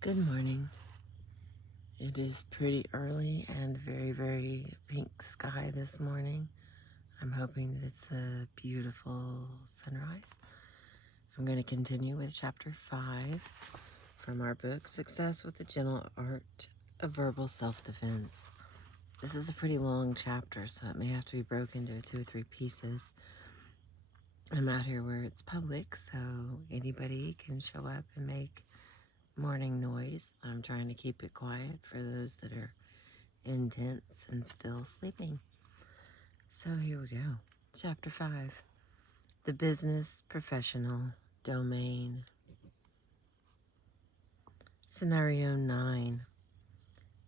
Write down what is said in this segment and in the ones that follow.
Good morning. It is pretty early and very, very pink sky this morning. I'm hoping that it's a beautiful sunrise. I'm going to continue with chapter 5 from our book, Success with the Gentle Art of Verbal Self-Defense. This is a pretty long chapter, so it may have to be broken into 2 or 3 pieces. I'm out here where it's public, so anybody can show up and make morning noise. I'm trying to keep it quiet for those that are intense and still sleeping. So here we go. Chapter 5. The Business Professional Domain. Scenario 9.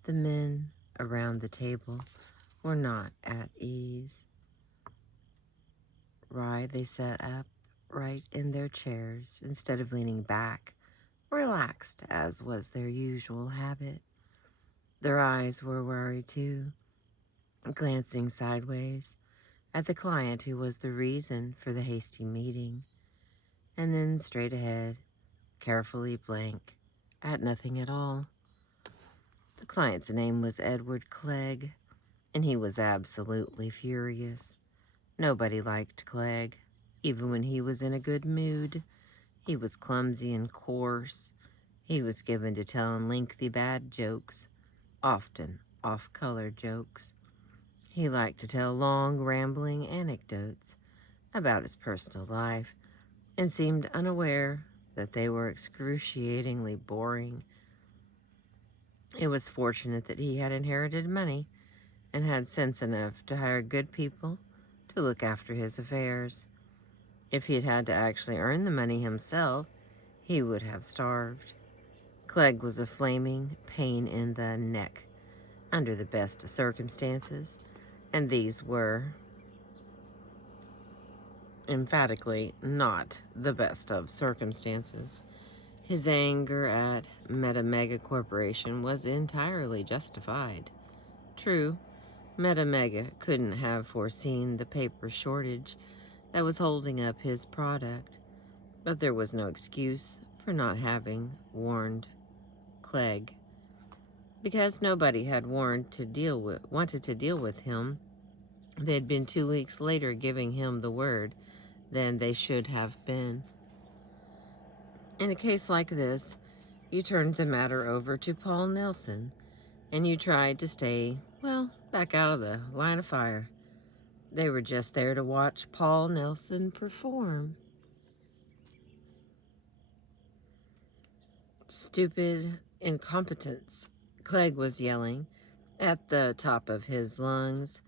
The men around the table were not at ease. They sat up right in their chairs instead of leaning back, relaxed as was their usual habit. Their eyes were wary too, glancing sideways at the client who was the reason for the hasty meeting, and then straight ahead, carefully blank, at nothing at all. The client's name was Edward Clegg, and he was absolutely furious. Nobody liked Clegg, even when he was in a good mood. He was clumsy and coarse. He was given to telling lengthy bad jokes, often off-color jokes. He liked to tell long, rambling anecdotes about his personal life and seemed unaware that they were excruciatingly boring. It was fortunate that he had inherited money and had sense enough to hire good people to look after his affairs. If he had had to actually earn the money himself, he would have starved. Clegg was a flaming pain in the neck under the best of circumstances, and these were emphatically not the best of circumstances. His anger at Meta-Mega Corporation was entirely justified. True, Meta-Mega couldn't have foreseen the paper shortage that was holding up his product, but there was no excuse for not having warned Clegg. Because nobody had wanted to deal with him, they had been 2 weeks later giving him the word than they should have been. In a case like this, you turned the matter over to Paul Nelson, and you tried to stay, back out of the line of fire. They were just there to watch Paul Nelson perform. Stupid incompetence, Clegg was yelling at the top of his lungs.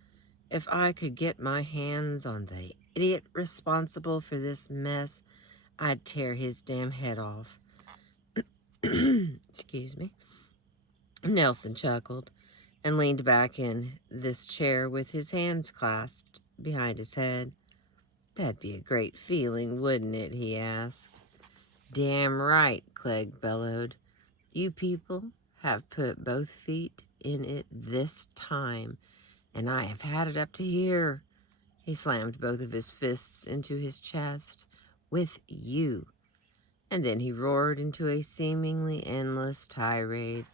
If I could get my hands on the idiot responsible for this mess, I'd tear his damn head off. Excuse me. Nelson chuckled and leaned back in this chair with his hands clasped behind his head. That'd be a great feeling, wouldn't it? He asked. Damn right, Clegg bellowed. You people have put both feet in it this time, and I have had it up to here. He slammed both of his fists into his chest. With you. And then he roared into a seemingly endless tirade,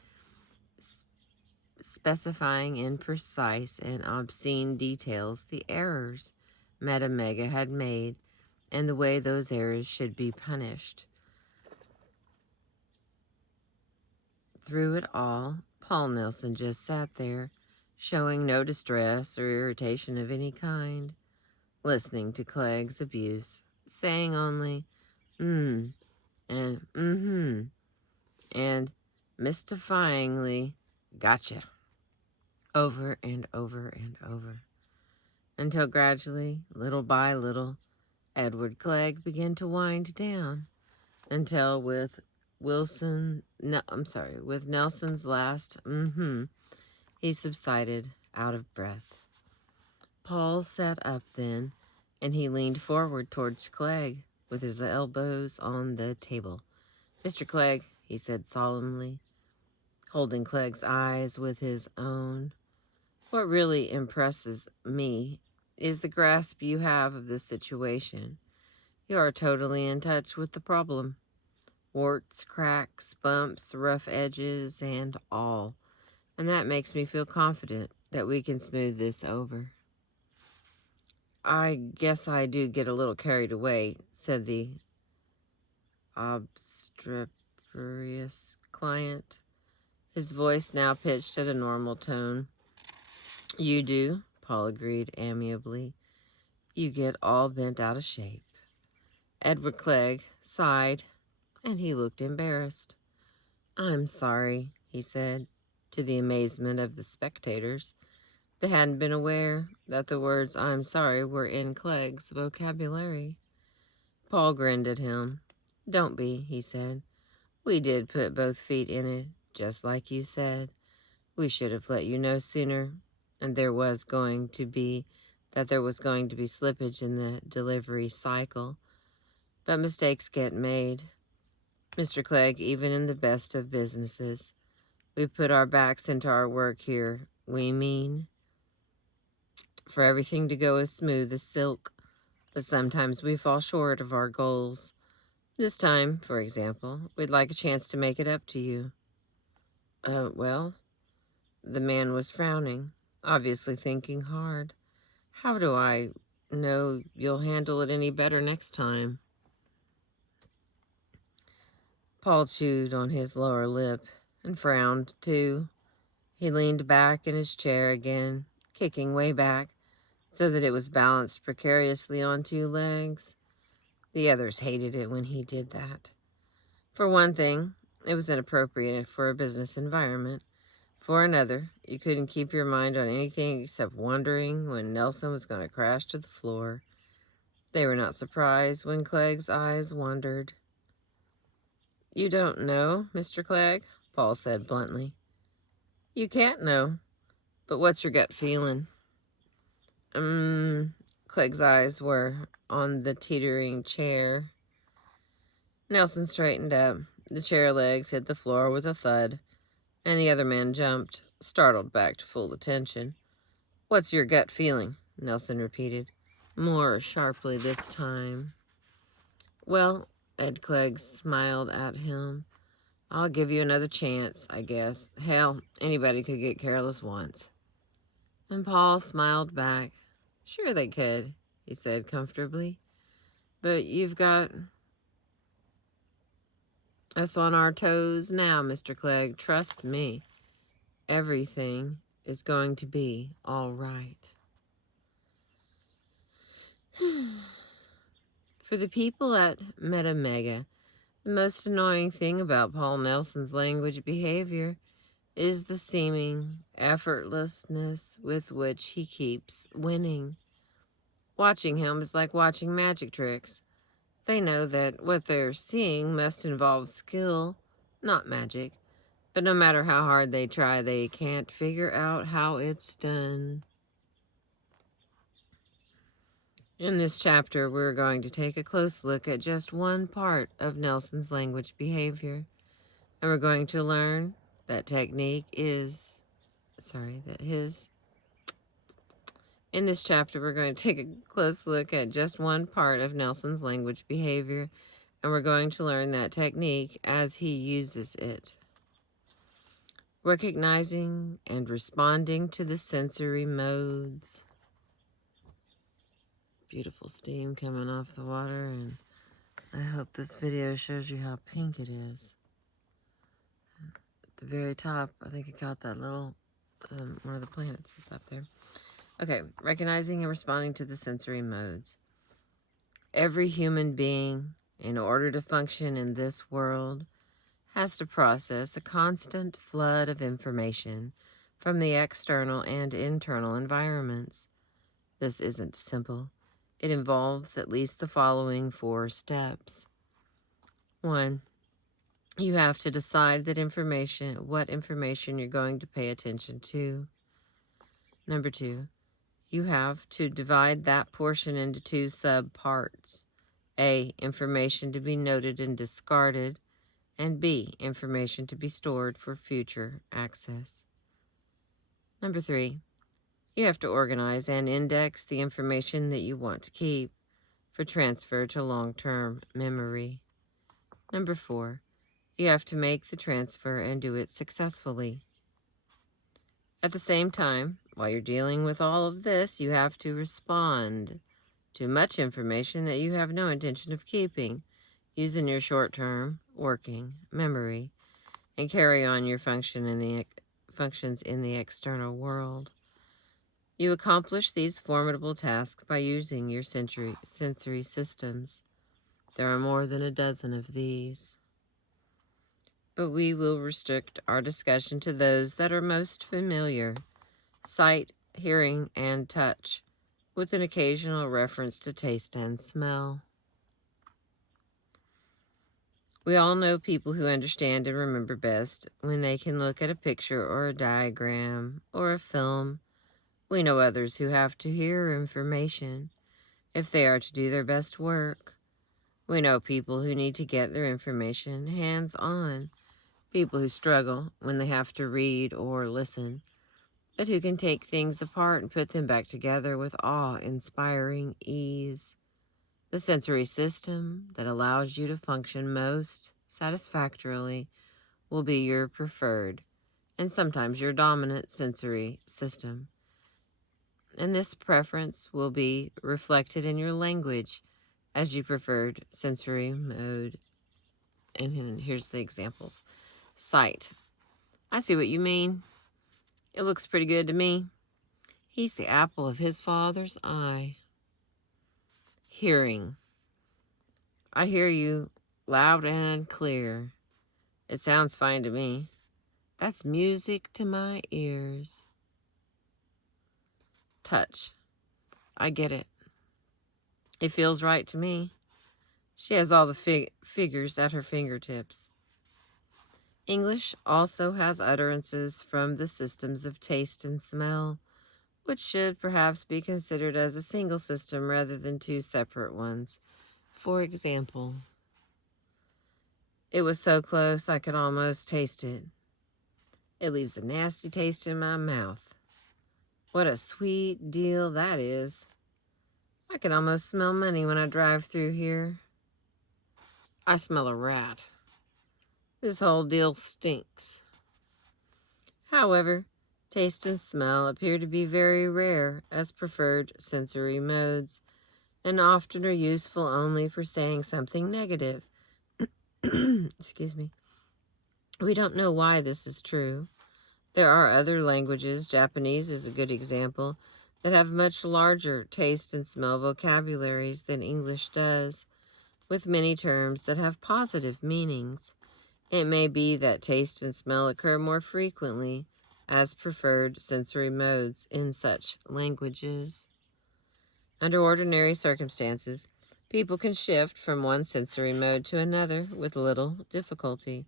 specifying in precise and obscene details the errors Meta-Mega had made and the way those errors should be punished. Through it all, Paul Nelson just sat there, showing no distress or irritation of any kind, listening to Clegg's abuse, saying only, and and mystifyingly, gotcha, over and over and over, until gradually, little by little, Edward Clegg began to wind down, until with Nelson's last he subsided out of breath. Paul sat up then, and he leaned forward towards Clegg with his elbows on the table. Mr. Clegg, he said solemnly, holding Clegg's eyes with his own, what really impresses me is the grasp you have of the situation. You are totally in touch with the problem. warts, cracks, bumps, rough edges, and all. And that makes me feel confident that we can smooth this over. I guess I do get a little carried away, said the obstreperous client, his voice now pitched at a normal tone. You do, Paul agreed amiably. You get all bent out of shape. Edward Clegg sighed, and he looked embarrassed. I'm sorry, he said, to the amazement of the spectators. They hadn't been aware that the words I'm sorry were in Clegg's vocabulary. Paul grinned at him. Don't be, he said. We did put both feet in it, just like you said. We should have let you know sooner, and there was going to be slippage in the delivery cycle. But mistakes get made. Mr. Clegg, even in the best of businesses. We put our backs into our work here. We mean for everything to go as smooth as silk, but sometimes we fall short of our goals. This time, for example, we'd like a chance to make it up to you. Well, the man was frowning, obviously thinking hard. How do I know you'll handle it any better next time? Paul chewed on his lower lip and frowned, too. He leaned back in his chair again, kicking way back, so that it was balanced precariously on two legs. The others hated it when he did that. For one thing, it was inappropriate for a business environment. For another, you couldn't keep your mind on anything except wondering when Nelson was going to crash to the floor. They were not surprised when Clegg's eyes wandered. You don't know, Mr. Clegg? Paul said bluntly. You can't know. But what's your gut feeling? Clegg's eyes were on the teetering chair. Nelson straightened up. The chair legs hit the floor with a thud, and the other man jumped, startled back to full attention. What's your gut feeling? Nelson repeated, more sharply this time. Well, Ed Clegg smiled at him. I'll give you another chance, I guess. Hell, anybody could get careless once. And Paul smiled back. Sure they could, he said comfortably. But you've got us on our toes now, Mr. Clegg. Trust me. Everything is going to be all right. For the people at Metamega, the most annoying thing about Paul Nelson's language behavior is the seeming effortlessness with which he keeps winning. Watching him is like watching magic tricks. They know that what they're seeing must involve skill, not magic. But no matter how hard they try, they can't figure out how it's done. In this chapter, we're going to take a close look at just one part of Nelson's language behavior. And we're going to learn that In this chapter, we're going to take a close look at just one part of Nelson's language behavior, and we're going to learn that technique as he uses it. Recognizing and responding to the sensory modes. Beautiful steam coming off the water, and I hope this video shows you how pink it is. At the very top, I think it got that little, one of the planets is up there. Okay, recognizing and responding to the sensory modes. Every human being, in order to function in this world, has to process a constant flood of information from the external and internal environments. This isn't simple. It involves at least the following 4 steps. 1. You have to decide what information you're going to pay attention to. Number 2. You have to divide that portion into 2 sub-parts. A, information to be noted and discarded, and B, information to be stored for future access. Number 3, you have to organize and index the information that you want to keep for transfer to long-term memory. Number 4, You have to make the transfer and do it successfully. At the same time, while you're dealing with all of this, you have to respond to much information that you have no intention of keeping, using your short-term working memory, and carry on your functions in the external world. You accomplish these formidable tasks by using your sensory systems. There are more than a dozen of these, but we will restrict our discussion to those that are most familiar: sight, hearing, and touch, with an occasional reference to taste and smell. We all know people who understand and remember best when they can look at a picture or a diagram or a film. We know others who have to hear information if they are to do their best work. We know people who need to get their information hands-on, people who struggle when they have to read or listen, but who can take things apart and put them back together with awe-inspiring ease. The sensory system that allows you to function most satisfactorily will be your preferred and sometimes your dominant sensory system. And this preference will be reflected in your language as your preferred sensory mode. And here's the examples. Sight. I see what you mean. It looks pretty good to me. He's the apple of his father's eye. Hearing. I hear you loud and clear. It sounds fine to me. That's music to my ears. Touch. I get it. It feels right to me. She has all the figures at her fingertips. English also has utterances from the systems of taste and smell, which should perhaps be considered as a single system rather than two separate ones. For example, it was so close I could almost taste it. It leaves a nasty taste in my mouth. What a sweet deal that is. I can almost smell money when I drive through here. I smell a rat. This whole deal stinks. However, taste and smell appear to be very rare as preferred sensory modes, and often are useful only for saying something negative. Excuse me. We don't know why this is true. There are other languages, Japanese is a good example, that have much larger taste and smell vocabularies than English does, with many terms that have positive meanings. It may be that taste and smell occur more frequently as preferred sensory modes in such languages. Under ordinary circumstances, people can shift from one sensory mode to another with little difficulty.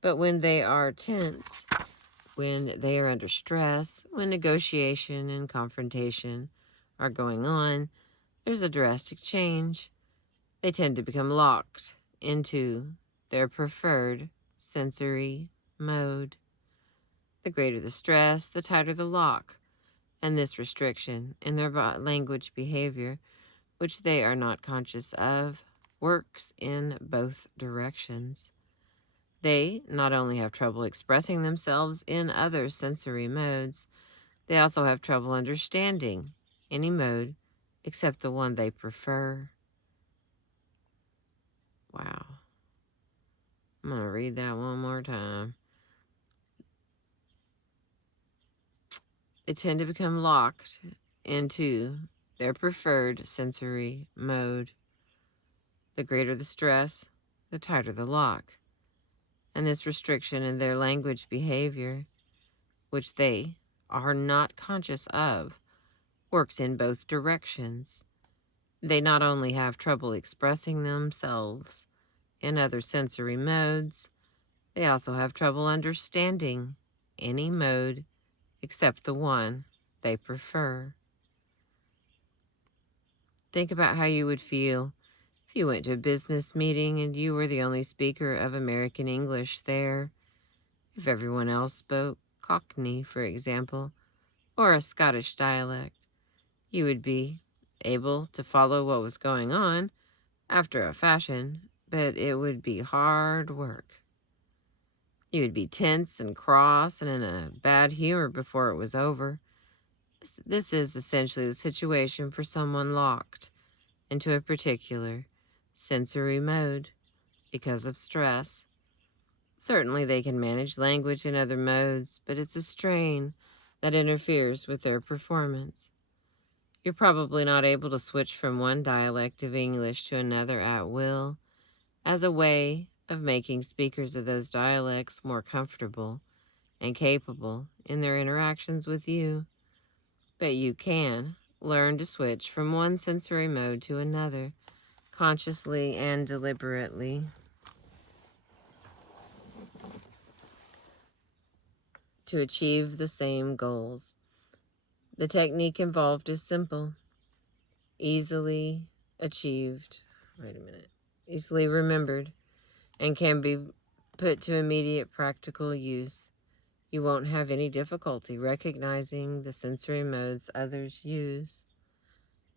But when they are tense, when they are under stress, when negotiation and confrontation are going on, there's a drastic change. They tend to become locked into their preferred sensory mode. The greater the stress, the tighter the lock, and this restriction in their language behavior, which they are not conscious of, works in both directions. They not only have trouble expressing themselves in other sensory modes, they also have trouble understanding any mode except the one they prefer. Wow. I'm going to read that one more time. They tend to become locked into their preferred sensory mode. The greater the stress, the tighter the lock. And this restriction in their language behavior, which they are not conscious of, works in both directions. They not only have trouble expressing themselves in other sensory modes, they also have trouble understanding any mode except the one they prefer. Think about how you would feel if you went to a business meeting and you were the only speaker of American English there. If everyone else spoke Cockney, for example, or a Scottish dialect, you would be able to follow what was going on after a fashion, but it would be hard work. You would be tense and cross and in a bad humor before it was over. This is essentially the situation for someone locked into a particular sensory mode because of stress. Certainly they can manage language in other modes, but it's a strain that interferes with their performance. You're probably not able to switch from one dialect of English to another at will as a way of making speakers of those dialects more comfortable and capable in their interactions with you. But you can learn to switch from one sensory mode to another, consciously and deliberately, to achieve the same goals. The technique involved is simple, easily achieved, easily remembered, and can be put to immediate practical use. You won't have any difficulty recognizing the sensory modes others use,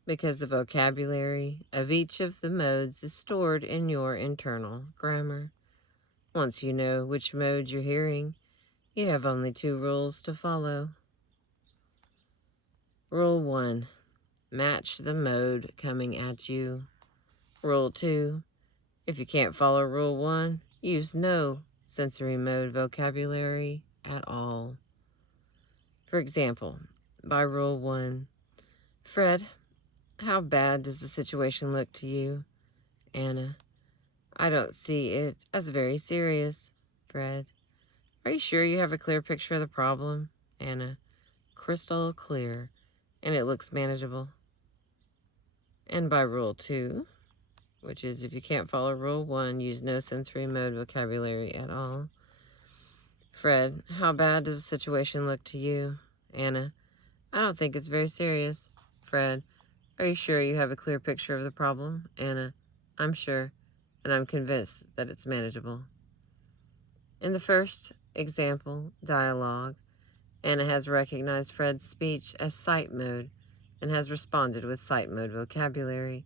because the vocabulary of each of the modes is stored in your internal grammar. Once you know which mode you're hearing, you have only 2 rules to follow. Rule 1. Match the mode coming at you. Rule 2. If you can't follow Rule 1, use no sensory mode vocabulary at all. For example, by Rule 1, Fred, how bad does the situation look to you? Anna, I don't see it as very serious. Fred, are you sure you have a clear picture of the problem? Anna, crystal clear, and it looks manageable. And by Rule 2, which is if you can't follow Rule 1, use no sensory mode vocabulary at all. Fred, how bad does the situation look to you? Anna, I don't think it's very serious. Fred, are you sure you have a clear picture of the problem? Anna, I'm sure, and I'm convinced that it's manageable. In the first example, dialogue, Anna has recognized Fred's speech as sight mode and has responded with sight mode vocabulary,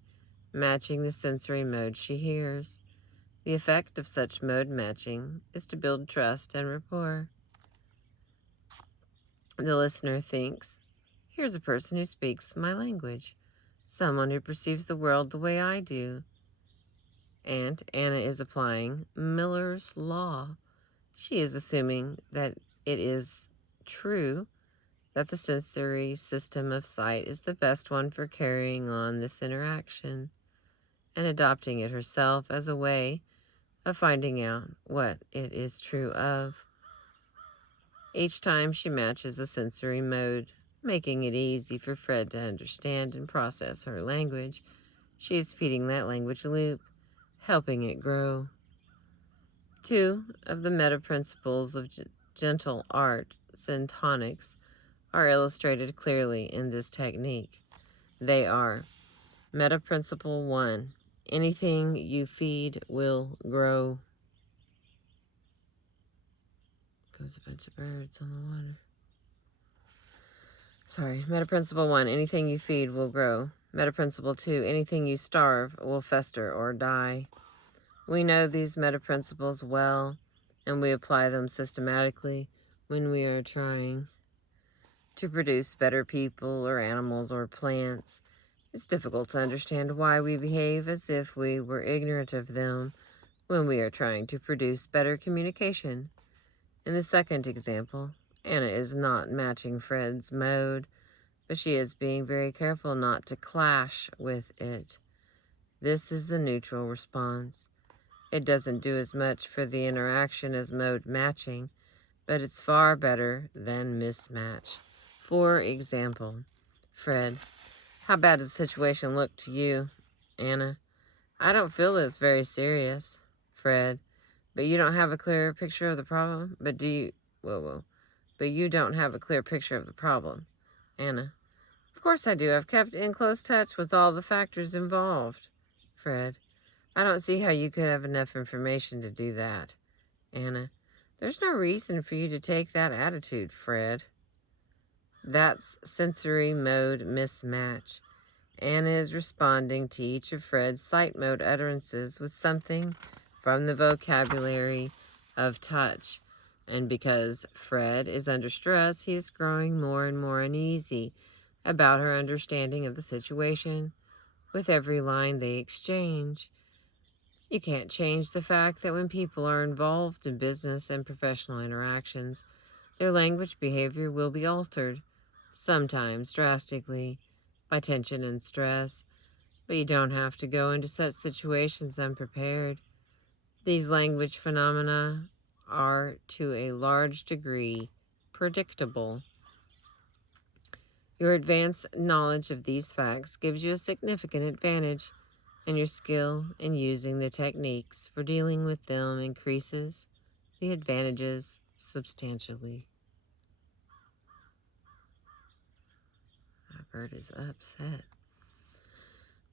matching the sensory mode she hears. The effect of such mode matching is to build trust and rapport. The listener thinks, here's a person who speaks my language, someone who perceives the world the way I do. And Anna is applying Miller's Law. She is assuming that it is true that the sensory system of sight is the best one for carrying on this interaction, and adopting it herself as a way of finding out what it is true of. Each time she matches a sensory mode, making it easy for Fred to understand and process her language, she is feeding that language loop, helping it grow. 2 of the meta principles of gentle art, syntonics, are illustrated clearly in this technique. They are Meta Principle 1, anything you feed will grow. Goes a bunch of birds on the water. Meta Principle 1, anything you feed will grow. Meta Principle 2, anything you starve will fester or die. We know these meta principles well, and we apply them systematically when we are trying to produce better people or animals or plants. It's difficult to understand why we behave as if we were ignorant of them when we are trying to produce better communication. In the second example, Anna is not matching Fred's mode, but she is being very careful not to clash with it. This is the neutral response. It doesn't do as much for the interaction as mode matching, but it's far better than mismatch. For example, Fred, how bad does the situation look to you? Anna, I don't feel it's very serious. Fred, but you don't have a clear picture of the problem? But you don't have a clear picture of the problem. Anna, of course I do. I've kept in close touch with all the factors involved. Fred, I don't see how you could have enough information to do that. Anna, there's no reason for you to take that attitude, Fred. That's sensory mode mismatch. Anna is responding to each of Fred's sight mode utterances with something from the vocabulary of touch. And because Fred is under stress, he is growing more and more uneasy about her understanding of the situation with every line they exchange. You can't change the fact that when people are involved in business and professional interactions, their language behavior will be altered, sometimes drastically, by tension and stress, but you don't have to go into such situations unprepared. These language phenomena are, to a large degree, predictable. Your advanced knowledge of these facts gives you a significant advantage, and your skill in using the techniques for dealing with them increases the advantages substantially. My bird is upset.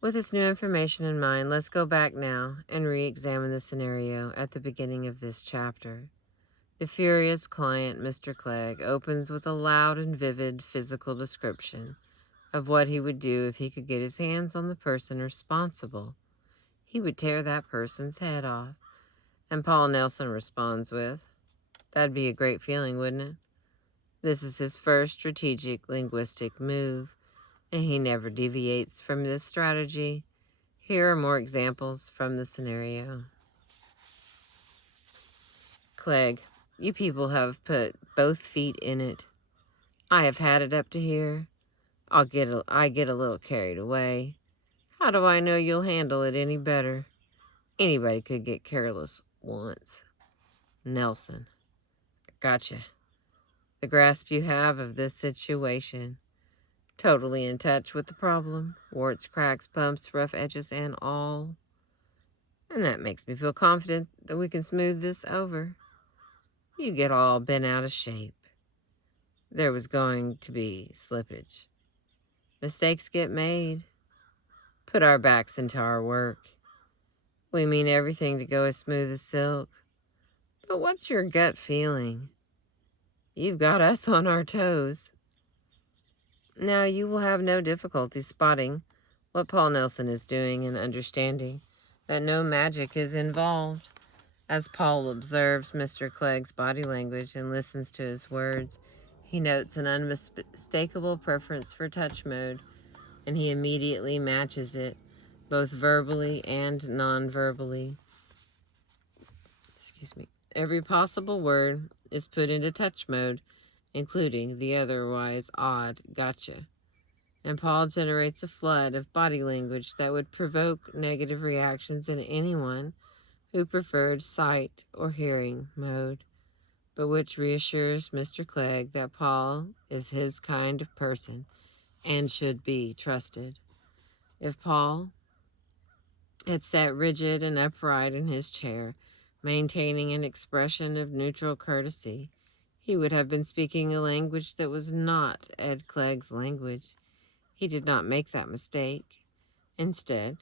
With this new information in mind, let's go back now and re-examine the scenario at the beginning of this chapter. The furious client, Mr. Clegg, opens with a loud and vivid physical description of what he would do if he could get his hands on the person responsible. He would tear that person's head off. And Paul Nelson responds with, "That'd be a great feeling, wouldn't it?" This is his first strategic linguistic move, and he never deviates from this strategy. Here are more examples from the scenario. Clegg, you people have put both feet in it. I have had it up to here. I get a little carried away. How do I know you'll handle it any better? Anybody could get careless once. Nelson, gotcha. The grasp you have of this situation. Totally in touch with the problem. Warts, cracks, bumps, rough edges, and all. And that makes me feel confident that we can smooth this over. You get all bent out of shape. There was going to be slippage. Mistakes get made. Put our backs into our work. We mean everything to go as smooth as silk. But what's your gut feeling? You've got us on our toes. Now you will have no difficulty spotting what Paul Nelson is doing and understanding that no magic is involved. As Paul observes Mr. Clegg's body language and listens to his words, he notes an unmistakable preference for touch mode, and he immediately matches it, both verbally and non-verbally. Every possible word is put into touch mode, including the otherwise odd gotcha. And Paul generates a flood of body language that would provoke negative reactions in anyone who preferred sight or hearing mode, but which reassures Mr. Clegg that Paul is his kind of person and should be trusted. If Paul had sat rigid and upright in his chair, maintaining an expression of neutral courtesy, he would have been speaking a language that was not Ed Clegg's language. He did not make that mistake. Instead,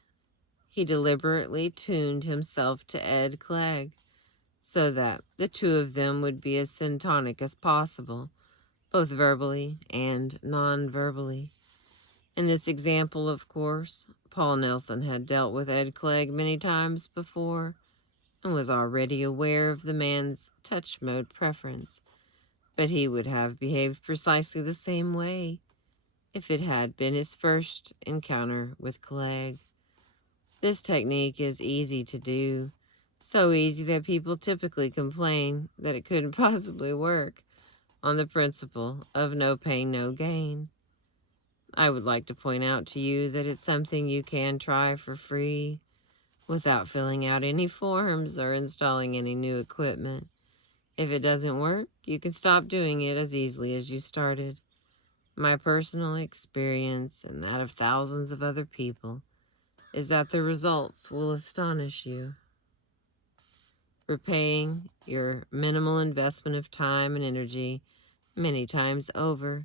he deliberately tuned himself to Ed Clegg so that the two of them would be as syntonic as possible, both verbally and non-verbally. In this example, of course, Paul Nelson had dealt with Ed Clegg many times before and was already aware of the man's touch mode preference, but he would have behaved precisely the same way if it had been his first encounter with Clegg. This technique is easy to do, so easy that people typically complain that it couldn't possibly work on the principle of no pain, no gain. I would like to point out to you that it's something you can try for free without filling out any forms or installing any new equipment. If it doesn't work, you can stop doing it as easily as you started. My personal experience and that of thousands of other people is that the results will astonish you. Repaying your minimal investment of time and energy many times over,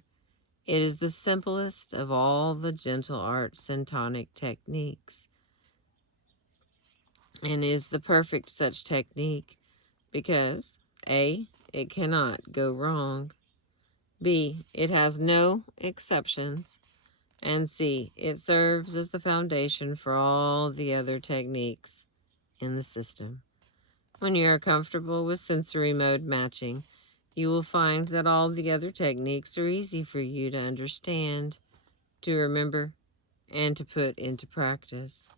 it is the simplest of all the gentle art syntonic techniques, and is the perfect such technique because A, it cannot go wrong, B, it has no exceptions, and C, it serves as the foundation for all the other techniques in the system. When you are comfortable with sensory mode matching, You will find that all the other techniques are easy for you to understand, to remember, and to put into practice.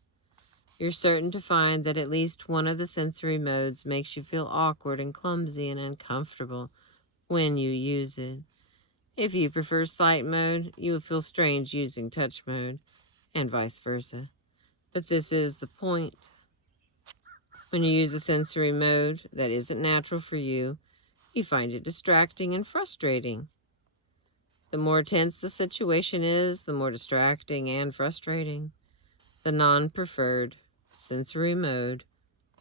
You're certain to find that at least one of the sensory modes makes you feel awkward and clumsy and uncomfortable when you use it. If you prefer sight mode, you will feel strange using touch mode, and vice versa. But this is the point. When you use a sensory mode that isn't natural for you, you find it distracting and frustrating. The more tense the situation is, the more distracting and frustrating the non-preferred sensory mode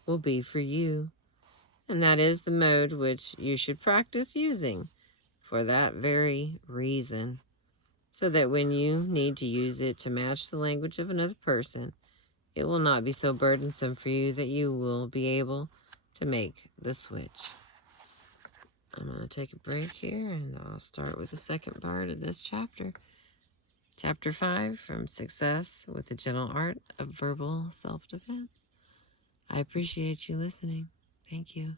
will be for you. And that is the mode which you should practice using for that very reason, so that when you need to use it to match the language of another person, it will not be so burdensome for you that you will be able to make the switch. I'm going to take a break here, and I'll start with the second part of this chapter. Chapter 5, From Success with the Gentle Art of Verbal Self-Defense. I appreciate you listening. Thank you.